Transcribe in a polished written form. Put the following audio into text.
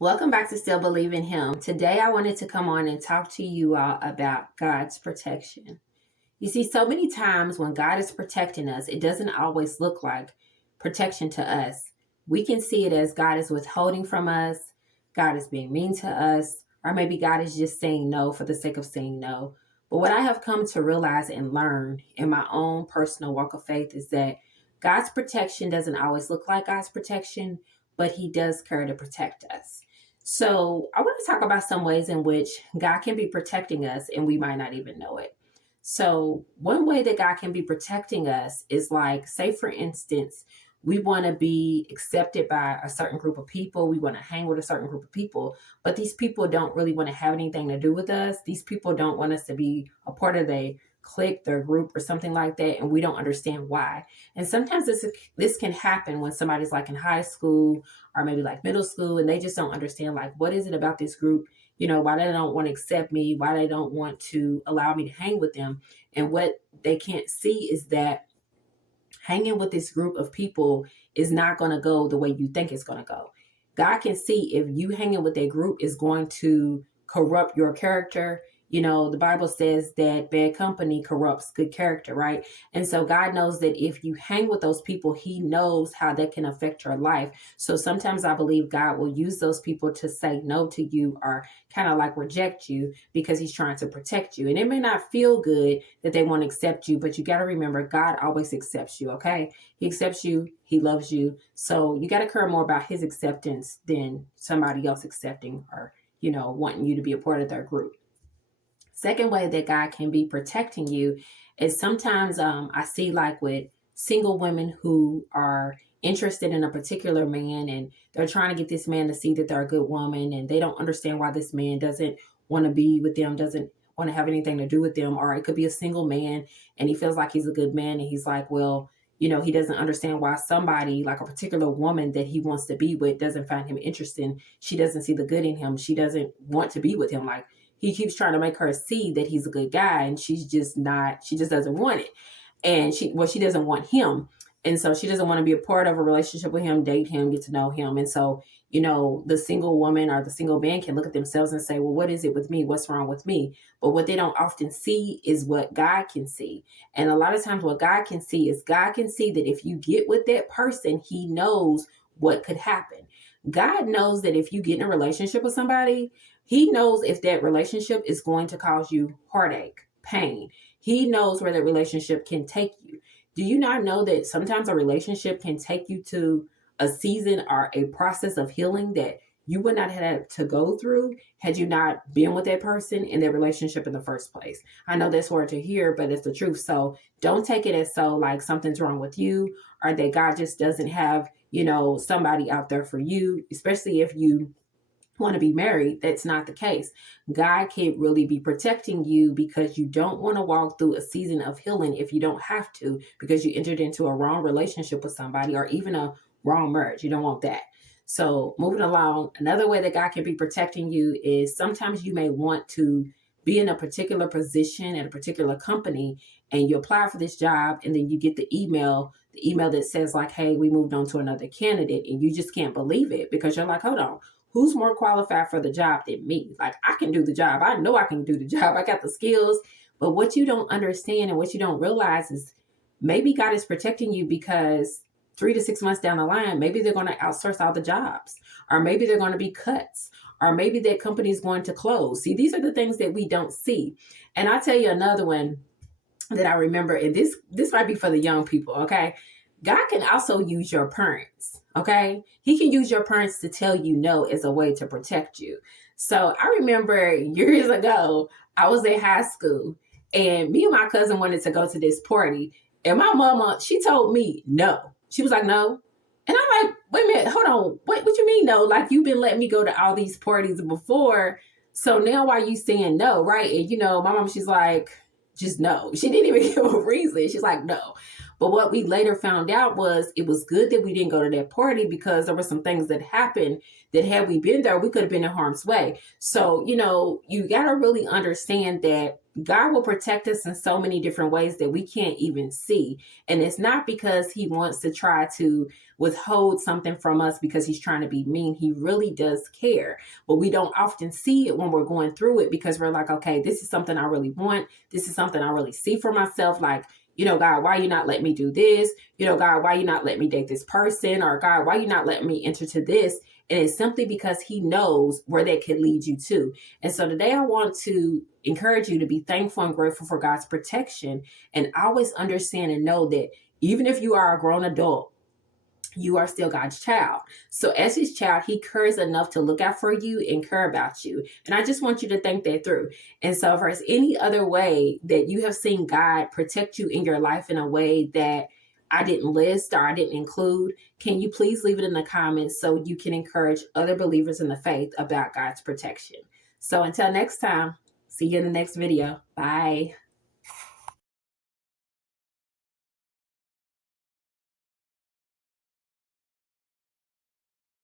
Welcome back to Still Believe in Him. Today, I wanted to come on and talk to you all about God's protection. You see, so many times when God is protecting us, it doesn't always look like protection to us. We can see it as God is withholding from us, God is being mean to us, or maybe God is just saying no for the sake of saying no. But what I have come to realize and learn in my own personal walk of faith is that God's protection doesn't always look like God's protection, but He does care to protect us. So, I want to talk about some ways in which God can be protecting us and we might not even know it. So, one way that God can be protecting us is like, say, for instance, we want to be accepted by a certain group of people. We want to hang with a certain group of people, but these people don't really want to have anything to do with us. These people don't want us to be a part of their clique, their group, or something like that, and we don't understand why. And sometimes this can happen when somebody's like in high school or maybe like middle school, and they just don't understand like what is it about this group, why they don't want to accept me, why they don't want to allow me to hang with them. And what they can't see is that hanging with this group of people is not going to go the way you think it's going to go. God can see if you hanging with a group is going to corrupt your character. The Bible says that bad company corrupts good character, right? And so God knows that if you hang with those people, He knows how that can affect your life. So sometimes I believe God will use those people to say no to you or kind of like reject you because He's trying to protect you. And it may not feel good that they won't accept you, but you got to remember God always accepts you, okay? He accepts you, He loves you. So you got to care more about His acceptance than somebody else accepting or, wanting you to be a part of their group. Second way that God can be protecting you is sometimes I see like with single women who are interested in a particular man and they're trying to get this man to see that they're a good woman and they don't understand why this man doesn't want to be with them, doesn't want to have anything to do with them. Or it could be a single man and he feels like he's a good man and he's like, well, he doesn't understand why somebody like a particular woman that he wants to be with doesn't find him interesting. She doesn't see the good in him. She doesn't want to be with him. Like, he keeps trying to make her see that he's a good guy and she's just not, she just doesn't want it. And she doesn't want him. And so she doesn't want to be a part of a relationship with him, date him, get to know him. And so, the single woman or the single man can look at themselves and say, well, what is it with me? What's wrong with me? But what they don't often see is what God can see. And a lot of times what God can see is God can see that if you get with that person, He knows what could happen. God knows that if you get in a relationship with somebody, He knows if that relationship is going to cause you heartache, pain. He knows where that relationship can take you. Do you not know that sometimes a relationship can take you to a season or a process of healing that you would not have to go through had you not been with that person in that relationship in the first place? I know that's hard to hear, but it's the truth. So don't take it as so like something's wrong with you or that God just doesn't have, somebody out there for you, especially if you want to be married. That's not the case. God can't really be protecting you because you don't want to walk through a season of healing if you don't have to, because you entered into a wrong relationship with somebody or even a wrong marriage. You don't want that. So moving along, another way that God can be protecting you is sometimes you may want to be in a particular position at a particular company and you apply for this job and then you get the email that says like, hey, we moved on to another candidate, and you just can't believe it because you're like, hold on, who's more qualified for the job than me? Like, I can do the job. I know I can do the job. I got the skills. But what you don't understand and what you don't realize is maybe God is protecting you because 3 to 6 months down the line, maybe they're going to outsource all the jobs, or maybe they're going to be cuts, or maybe that company is going to close. See, these are the things that we don't see. And I'll tell you another one that I remember, and this might be for the young people, okay? God can also use your parents, okay? He can use your parents to tell you no as a way to protect you. So I remember years ago, I was in high school, and me and my cousin wanted to go to this party, and my mama, she told me no. She was like, no. And I'm like, wait a minute, hold on. What you mean no? Like, you've been letting me go to all these parties before, so now why are you saying no, right? And my mom, she's like, just no. She didn't even give a reason. She's like, no. But what we later found out was it was good that we didn't go to that party, because there were some things that happened that had we been there, we could have been in harm's way. So, you got to really understand that God will protect us in so many different ways that we can't even see. And it's not because he wants to try to withhold something from us because he's trying to be mean. He really does care. But we don't often see it when we're going through it, because we're like, okay, this is something I really want. This is something I really see for myself. Like, God, why you not let me do this? God, why you not let me date this person? Or God, why you not let me enter to this? And it's simply because he knows where that could lead you to. And so today I want to encourage you to be thankful and grateful for God's protection, and always understand and know that even if you are a grown adult, you are still God's child. So as his child, he cares enough to look out for you and care about you. And I just want you to think that through. And so if there's any other way that you have seen God protect you in your life in a way that I didn't list or I didn't include, can you please leave it in the comments so you can encourage other believers in the faith about God's protection. So until next time, see you in the next video. Bye.